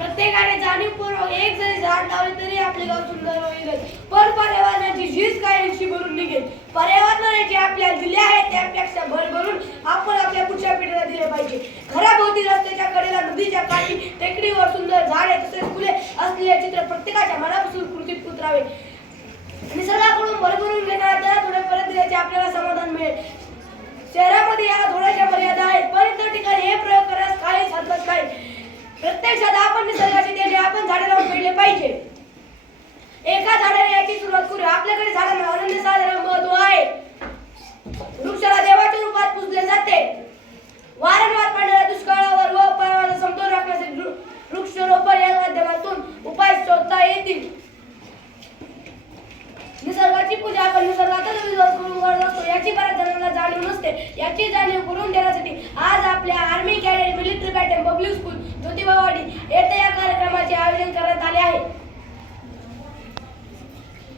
प्रत्येकाने जाणीवपूर्वक एक जरी झाड लावले तरी आपले गाव सुंदर होईल. पण पर्यावरणाची झीज काहीशी भरून निघेल. पर्यावरणाने जे आपल्याला दिले आहे त्यापेक्षा भरभरून आपण आपल्या पुढच्या पिढीला दिले पाहिजे. घराभोवती, रस्त्याच्या कडेला, नदीच्या काठी, टेकडीवर सुंदर झाडे तसेच फुले असलेले चित्र प्रत्येकाच्या मनापासून कृतीत उतरावे. निसर्गाकडून भरभरून घेणारा त्याला थोडे परत दिल्याचे आपल्याला समाधान मिळेल. शहरामध्ये या थोड्याशा मर्यादा आहेत, पण इतर ठिकाणी हे प्रयोग करण्यास काही